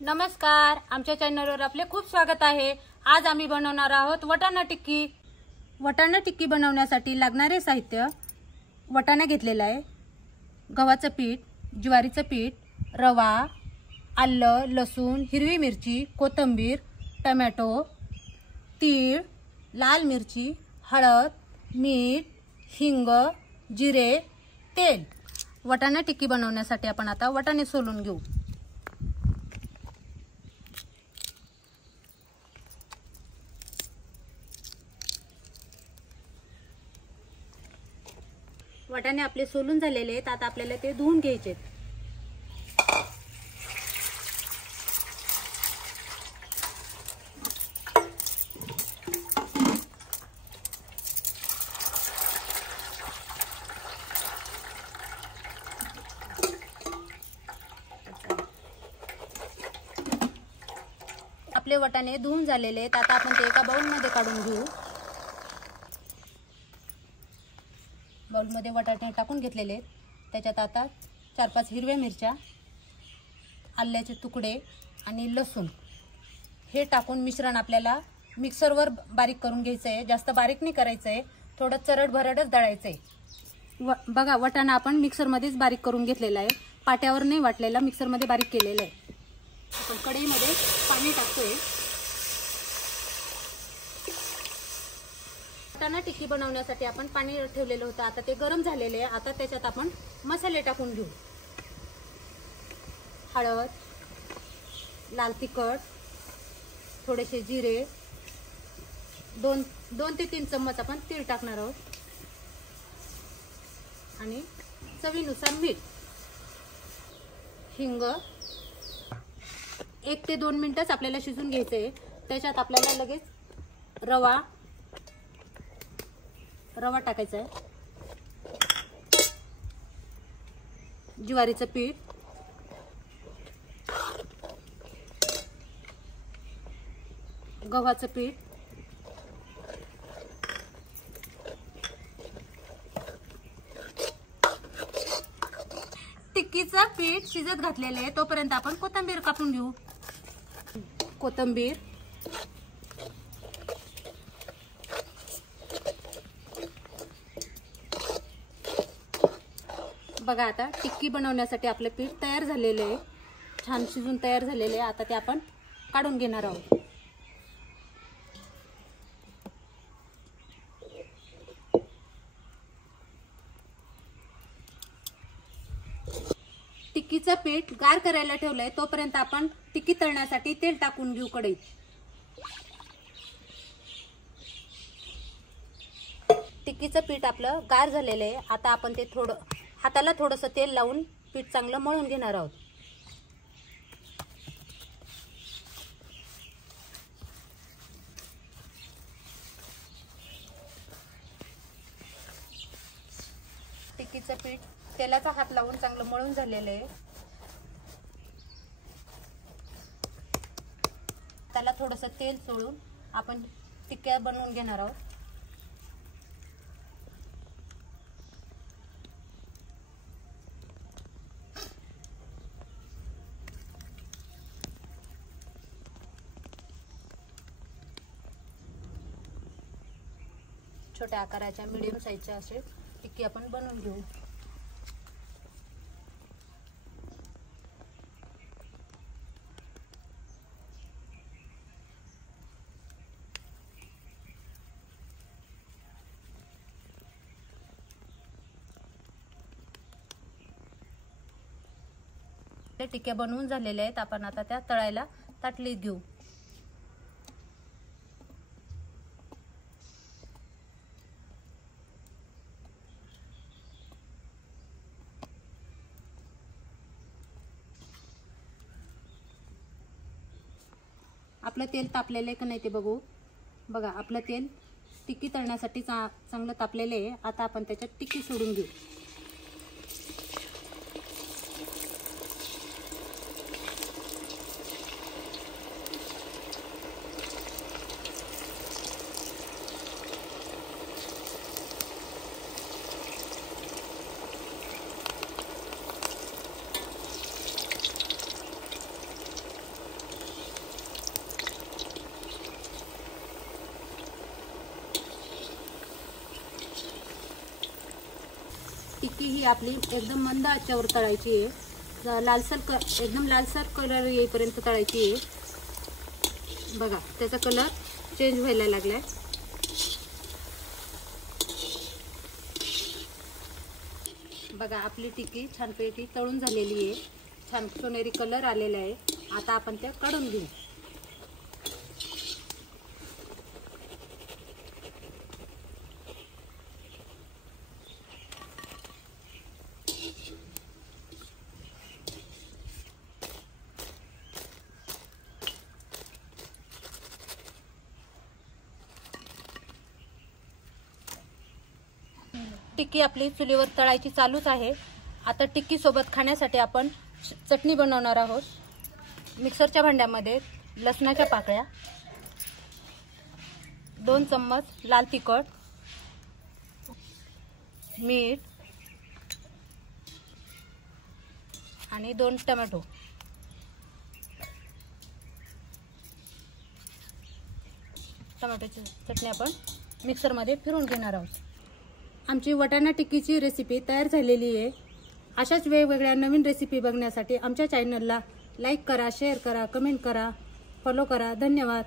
नमस्कार, आमच्या चॅनलवर आपले खूप स्वागत आहे। आज आम्ही बनवणार आहोत वाटाणा टिक्की। वाटाणा टिक्की बनवण्यासाठी लागणारे साहित्य: वाटाणा घेतलेला आहे, गव्हाचं पीठ, ज्वारीचं पीठ, रवा, आलं, लसूण, हिरवी मिरची, कोथिंबीर, टोमॅटो, तीळ, लाल मिरची, हळद, मीठ, हिंग, जिरे, तेल। वाटाणा टिक्की बनवण्यासाठी आपण आता वाटाणे सोलून घेऊ। वाटाणे आपले सोलून झालेले आहेत, आता आपल्याला ते धुवून घ्यायचे आहेत। आपले वाटाणे धुवून झालेले आहेत, आता आपण ते एका बाउलमध्ये काढून घेऊ। बाउलमध्ये वाटाणे टाकून घेतलेले आहेत, त्याच्यात आता 4-5 हिरव्या मिरच्या, आल्याचे तुकडे आणि लसूण हे टाकून मिश्रण आपल्याला मिक्सरवर बारीक करून घ्यायचं आहे। जास्त बारीक नाही करायचं आहे, थोडं चरड भरडच दळायचं आहे। बघा, वाटाणा आपण मिक्सरमध्येच बारीक करून घेतलेला आहे, पाट्यावर नाही वाटलेला, मिक्सरमध्ये बारीक केलेला आहे। आपण कढईमध्ये पाणी टाकतोय। वाटाणा टिक्की बनवण्यासाठी आपण पाणी ठेवलेलं होतं, आता ते गरम झालेले आहे। आता त्याच्यात आपण मसाले टाकून घेऊ। हळद, लाल तिखट, थोडेसे जिरे, 2 ते 3 चम्मच आपण तीळ टाकणार आहोत आणि चवीनुसार मीठ, हिंग। 1 ते 2 मिनिटच आपल्याला शिजून घ्यायचं आहे। त्याच्यात आपल्याला लगेच रवा टाकायचा आहे, ज्वारीचं पीठ, गव्हाचं पीठ, टिक्कीचं पीठ शिजत घातलेले आहे, तोपर्यंत आपण कोथिंबीर कापून घेऊ। कोथिंबीर, बघा, आता टिक्की बनवण्यासाठी आपले पीठ तयार झालेले आहे, छान शिजून तयार झालेले आहे। आता ते आपण काढून घेणार आहोत। टिक्कीचं पीठ गार करायला ठेवलंय, तोपर्यंत आपण टिक्की तळण्यासाठी तेल टाकून घेऊ कढईत। टिक्कीचं पीठ आपलं गार झालेलं आहे, आता आपण ते हाताला थोडंसं तेल लावून पीठ चांगलं मळून घेणार आहोत। टिक्कीचं पीठ तेलाचा हात लावून चांगलं मळून झालेलं आहे, त्याला थोडंसं तेल सोडून आपण टिक्क्या बनवून घेणार आहोत। छोट्या आकाराच्या मीडियम साईजच्या असे टिक्की आपण बनवून घेऊ। ते टिक्क्या बनवून झालेल्या आहेत, आपण आता त्या तळायला ताटलीत घेऊ। आपलं तेल तापलेलं आहे का नाही ते बघू। बघा, आपलं तेल टिक्की तळण्यासाठी चांगलं तापलेलं आहे। आता आपण त्याच्यात टिक्की सोडून घेऊ। टिक्की ही आपली एकदम मंद आचेवर तळायची आहे. एकदम लालसर कलर येईपर्यंत तळायची आहे. बघा त्याचा कलर चेंज व्हायला लागलाय. बघा आपली टिक्की छानपैकी तळून झालेली आहे. छान सोनेरी कलर आलेला आहे. आता आपण त्या काढून घेऊ. टिक्की आपली चुलीवर तळायची चालूच आहे. आता टिक्की सोबत खाण्यासाठी आपण चटणी बनवणार आहोत. मिक्सरच्या भांड्यामध्ये लसणाच्या पाकळ्या, 2 चम्मच लाल तिखट, मीठ आणि 2 टोमॅटो. टोमॅटोची चटणी आपण मिक्सरमध्ये फिरून घेणार आहोत. आमची वाटाणा टिक्कीची रेसिपी तयार झालेली आहे. अशाच वेगवेगळ्या नवीन रेसिपी बघण्यासाठी आमच्या चॅनलला लाईक करा, शेअर करा, कमेंट करा, फॉलो करा. धन्यवाद.